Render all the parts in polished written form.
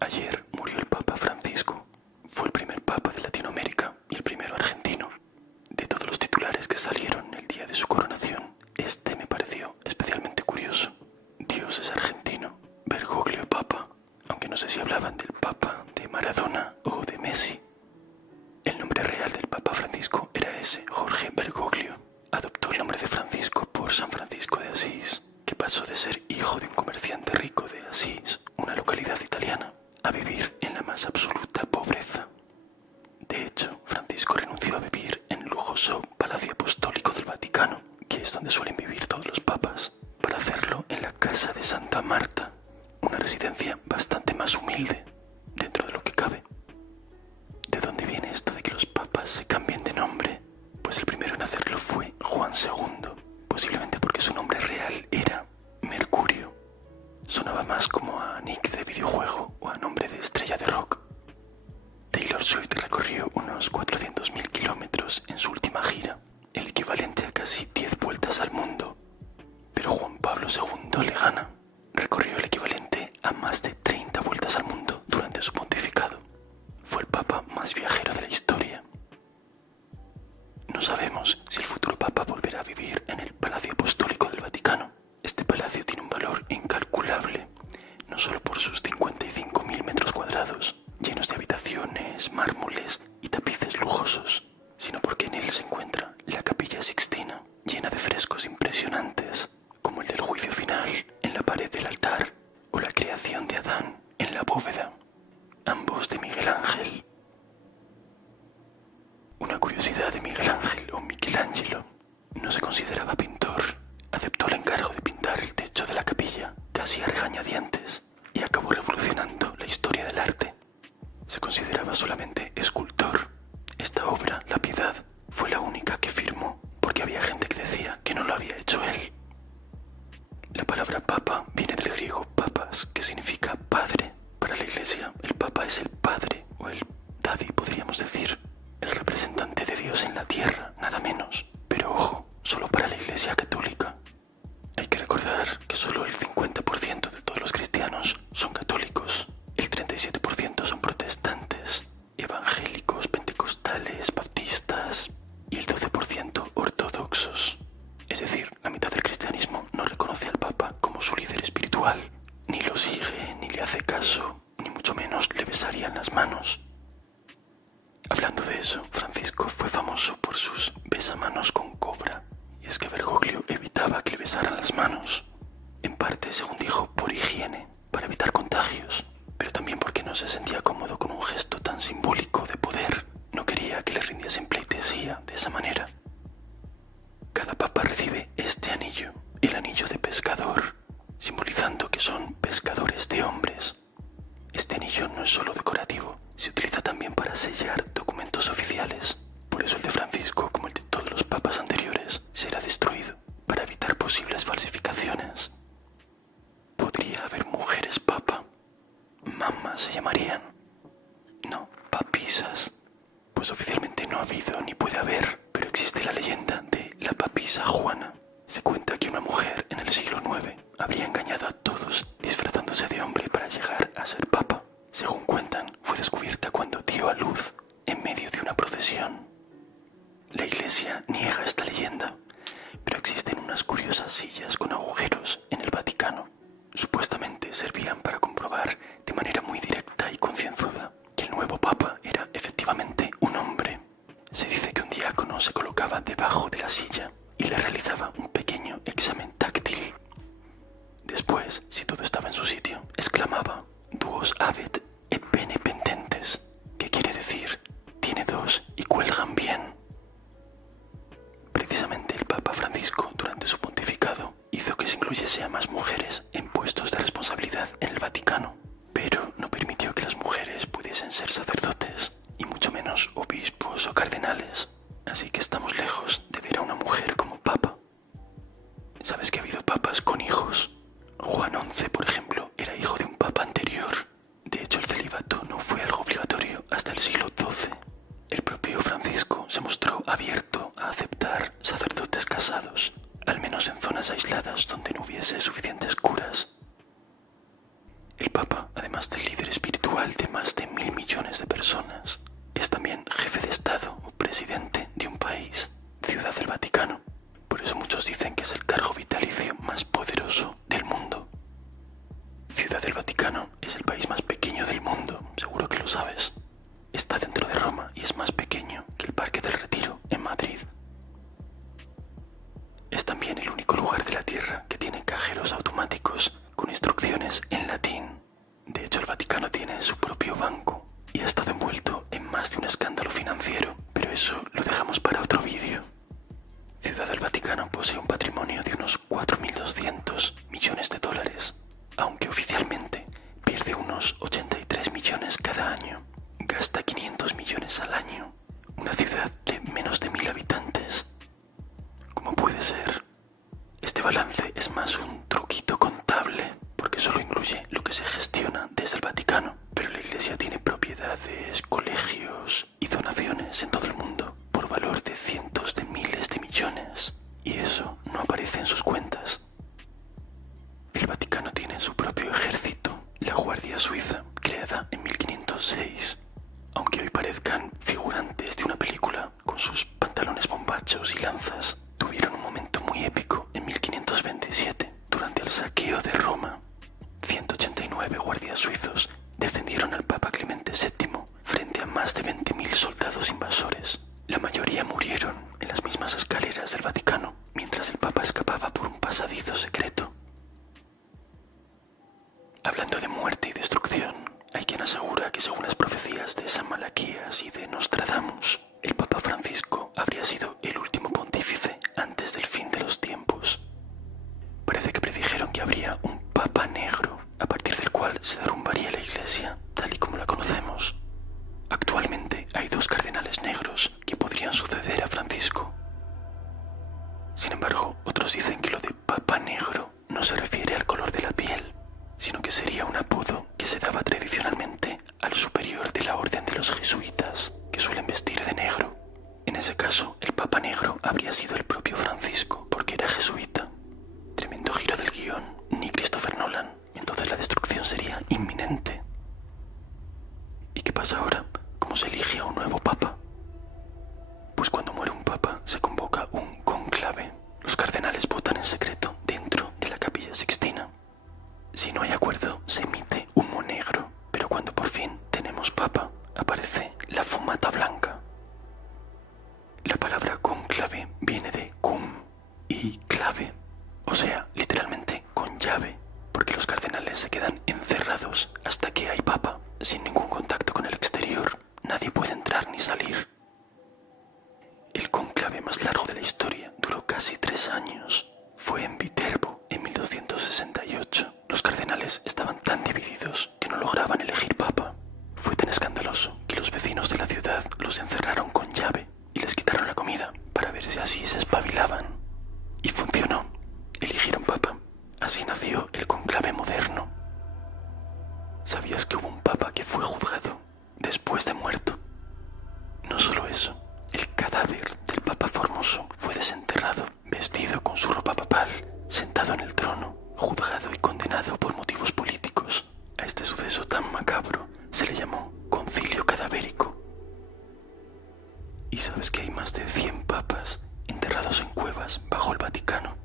Ayer murió el Papa Francisco. Fue el primer Papa de Latinoamérica y el primero argentino. De todos los titulares que salieron el día de su coronación, este me pareció especialmente curioso. Dios es argentino, Bergoglio Papa, aunque no sé si hablaban del Papa de Maradona o de Messi. El nombre real del Papa Francisco era ese, Jorge Bergoglio. Adoptó el nombre de Francisco por San Francisco de Asís, que pasó de ser hijo de un comerciante rico de Asís, una localidad italiana, a vivir en la más absoluta pobreza. De hecho, Francisco renunció a vivir en el lujoso Palacio Apostólico del Vaticano, que es donde suelen vivir todos los papas, para hacerlo en la casa de Santa Marta, una residencia bastante más humilde, dentro de lo que cabe. ¿De dónde viene esto de que los papas se cambien de nombre? Pues el primero en hacerlo fue Juan II, posiblemente porque su nombre real era Mercurio. Sonaba más como a nick de videojuego o a nombre de estrella de rock. Taylor Swift recorrió unos 400.000 kilómetros en su última gira, el equivalente a casi 10 vueltas al mundo. Pero Juan Pablo II le gana. Recorrió el equivalente a más de 30 vueltas al mundo durante su pontificado. Fue el papa más viajero de la historia. No sabemos si el futuro papa volverá a vivir en el Palacio Apostólico del Vaticano. Este palacio tiene un valor incalculable, no solo por sus 55.000 metros cuadrados, llenos de habitaciones, mármoles y tapices lujosos, sino porque en él se encuentra la Capilla Sixtina, llena de frescos impresionantes, como el del juicio final en la pared del altar o la creación de Adán en la bóveda, ambos de Miguel Ángel. Una curiosidad de Miguel Ángel o Michelangelo: no se consideraba pintor, aceptó el encargo de pintar el techo de la capilla casi a regañadientes y acabó revolucionando la historia del arte. Se consideraba solamente escultor. Esta obra, La Piedad, fue la única que firmó porque había gente que decía que no lo había hecho él. La palabra papa viene del griego papas, que significa padre. Para la Iglesia, el papa es el padre, o el daddy podríamos decir, el representante de Dios en la tierra, nada menos. Pero ojo, solo para la Iglesia católica. Hay que recordar que solo el 50% de todos los cristianos son católicos, el 37% son protestantes, evangélicos, pentecostales, baptistas y el 12% ortodoxos. Es decir, la mitad del cristianismo no reconoce al Papa como su líder espiritual, ni lo sigue, ni le hace caso, ni mucho menos le besarían las manos. Hablando de eso, Francisco fue famoso por sus besamanos con cobra, y es que Bergoglio evitaba que le besaran las manos, en parte, según dijo, por higiene, para evitar contagios, pero también porque no se sentía cómodo con un gesto tan simbólico de poder. No quería que le rindiesen pleitesía de esa manera. Cada papa recibe este anillo, el anillo de pescador, simbolizando que son pescadores de hombres. Este anillo no es solo decorativo, se utiliza también para sellar documentos oficiales. Por eso el de Francisco, como el de todos los papas anteriores, será destruido para evitar posibles falsificaciones. ¿Podría haber mujeres papa? Mammas se llamarían. No, papisas. Pues oficialmente no ha habido ni puede haber, pero existe la leyenda de la papisa Juana. Se cuenta que una mujer en el siglo IX habría engañado a todos disfrazándose de hombre para llegar a ser papa. Según cuentan, fue descubierta cuando dio a luz en medio de una procesión. La Iglesia niega esta leyenda, pero existen unas curiosas sillas con agujeros en el Vaticano. Supuestamente servían para comprobar de manera muy directa y concienzuda que el nuevo papa era efectivamente un hombre. Se dice que un diácono se colocaba debajo de la silla y le realizaba un pequeño examen táctil. Después, si todo estaba en su sitio, exclamaba «Duos habet et bene pendentes», que quiere decir «tiene dos y cuelgan bien». Precisamente el Papa Francisco, durante su pontificado, hizo que se incluyese a más mujeres en puestos de responsabilidad en el Vaticano, pero no permitió que las mujeres pudiesen ser sacerdotes, y mucho menos obispos o cardenales. Así que estamos lejos de ver a una mujer como papa. ¿Sabes que ha habido papas con hijos? Juan XI, por ejemplo, era hijo de un papa anterior. De hecho, el celibato no fue algo obligatorio hasta el siglo XII. El propio Francisco se mostró abierto a aceptar sacerdotes casados, al menos en zonas aisladas donde no hubiese suficientes curas. El Papa, además del líder espiritual, global de más de 1.000 millones de personas. Es también jefe de Estado o presidente de un país, Ciudad del Vaticano. Por eso muchos dicen que es el cargo vitalicio más poderoso del mundo. Ciudad del Vaticano es el país más pequeño del mundo, seguro que lo sabes. Está dentro de Roma y es más pequeño que el Parque del Retiro en Madrid. Es también el único lugar de la Tierra que tiene cajeros automáticos con instrucciones en latín. De hecho, el Vaticano tiene su propio banco y ha estado envuelto en más de un escándalo financiero, pero eso lo dejamos para otro vídeo. Ciudad del Vaticano posee un patrimonio de unos 4.200 millones de dólares, aunque oficialmente pierde unos 83 millones cada año. Gasta 500 millones al año. Una ciudad de menos de 1.000 habitantes. ¿Cómo puede ser? Este balance es más un truquito contable, porque solo incluye lo que se gestiona desde el Vaticano, pero la Iglesia tiene propiedades, colegios y donaciones en todo el mundo por valor de cientos de miles de millones, y eso no aparece en sus cuentas. El Vaticano tiene su propio ejército, la Guardia Suiza, creada en 1506. Aunque hoy parezcan figurantes de una película con sus pantalones bombachos y lanzas, tuvieron un momento muy épico en 1527, durante el saqueo de Roma. 189 guardias suizos defendieron al Papa Clemente VII frente a más de 20.000 soldados invasores. La mayoría murieron en las mismas escaleras del Vaticano, mientras el Papa escapaba por un pasadizo secreto. Hablando de muerte y destrucción, hay quien asegura que según las profecías de San Malaquías y de Nostradamus, el Papa Francisco habría sido el último pontífice antes del fin de los tiempos. Parece que predijeron que habría un Papa negro, a partir del cual se derrumbaría la Iglesia, tal y como la conocemos. Actualmente hay 2 cardenales negros que podrían suceder a Francisco. Sin embargo, otros dicen que lo de Papa negro no se refiere al color de la piel, sino que sería un apodo que se daba tradicionalmente al superior de la orden de los jesuitas, que suelen vestir de negro. En ese caso, el Papa Negro habría sido el propio Francisco, porque era jesuita. Tremendo giro del guión, ni Christopher Nolan. Entonces la destrucción sería inminente. ¿Y qué pasa ahora? ¿Cómo se elige a un nuevo Papa? Pues cuando muere un Papa se convoca un cónclave. Los cardenales votan en secreto dentro de la Capilla Sixtina. Si no hay acuerdo, se emite humo negro, pero cuando por fin tenemos Papa, aparece la fumata blanca. La palabra cónclave viene de cum y clave, o sea, literalmente con llave, porque los cardenales se quedan encerrados hasta que hay Papa, sin ningún contacto con el exterior. Nadie puede entrar ni salir. El cónclave más largo de la historia duró casi 3 años. Fue en Viterbo, en 1268. Los cardenales estaban tan divididos que no lograban elegir papa. Fue tan escandaloso que los vecinos de la ciudad los encerraron con llave y les quitaron la comida para ver si así se espabilaban. Y funcionó. Eligieron papa. Así nació el conclave moderno. ¿Sabías que hubo un papa que fue juzgado después de muerto? No solo eso, el cadáver del Papa Formoso fue desenterrado, vestido con su ropa papal, sentado en el trono, juzgado y condenado por motivos políticos. A este suceso tan macabro se le llamó concilio cadavérico. ¿Y sabes que hay más de 100 papas enterrados en cuevas bajo el Vaticano?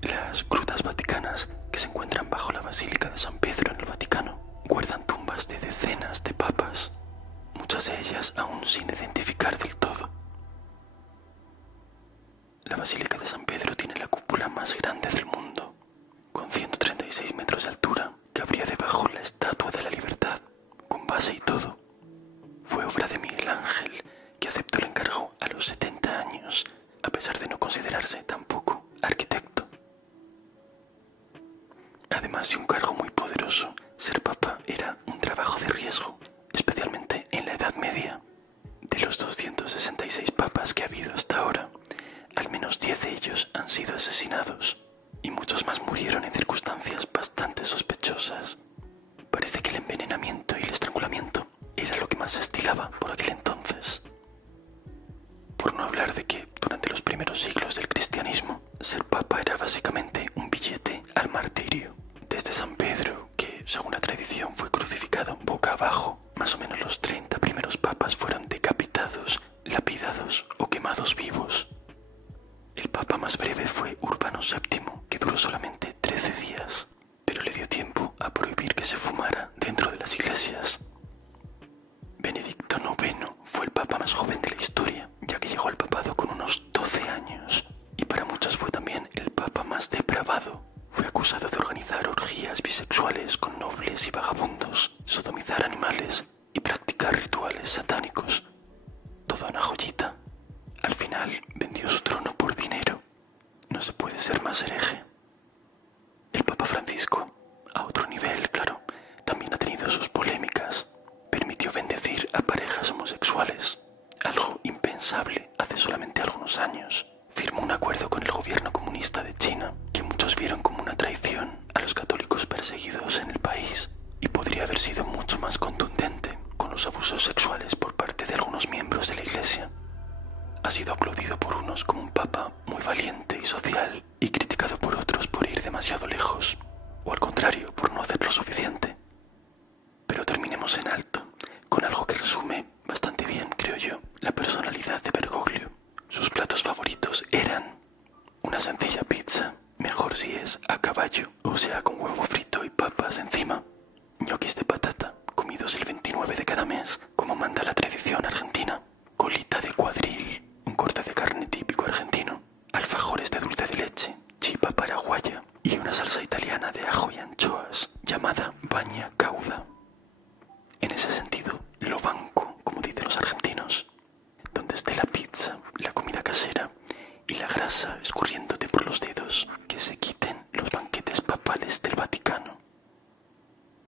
Las grutas vaticanas, que se encuentran bajo la Basílica de San Pedro en el Vaticano, guardan tumbas de decenas de papas, muchas de ellas aún sin identificar del todo. La Basílica de San Pedro tiene la cúpula más grande del mundo, con 136 metros de altura, que habría debajo la Estatua de la Libertad, con base y todo. Fue obra de Miguel Ángel, que aceptó el encargo a los 70 años, a pesar de no considerarse tampoco arquitecto. Además de un cargo muy poderoso, ser papa era un trabajo de riesgo, especialmente en la Edad Media. De los 266 papas que ha habido hasta ahora, al menos 10 de ellos han sido asesinados y muchos más murieron en circunstancias bastante sospechosas. Parece que el envenenamiento y el estrangulamiento era lo que más se estilaba por aquel entonces. Por no hablar de que durante los primeros siglos del cristianismo, ser papa era básicamente un billete al martirio. Desde San Pedro, que según la tradición fue crucificado boca abajo, animales y practicar rituales satánicos. Toda una joyita. Al final vendió su trono por dinero. No se puede ser más hereje. El Papa Francisco, a otro nivel, claro, también ha tenido sus polémicas. Permitió bendecir a parejas homosexuales, algo impensable hace solamente algunos años. Firmó un acuerdo con el gobierno comunista de China, que muchos vieron como una traición a los católicos perseguidos en el país, y podría haber sido mucho más contundente con los abusos sexuales por parte de algunos miembros de la Iglesia. Ha sido aplaudido por unos como un papa muy valiente y social, y criticado por otros por ir demasiado lejos, o al contrario, por no hacer lo suficiente. Pero terminemos en alto, con algo que resume bastante bien, creo yo, la personalidad de Bergoglio. Sus platos favoritos eran una sencilla pizza, mejor si es a caballo, o sea con huevo frito y papas encima,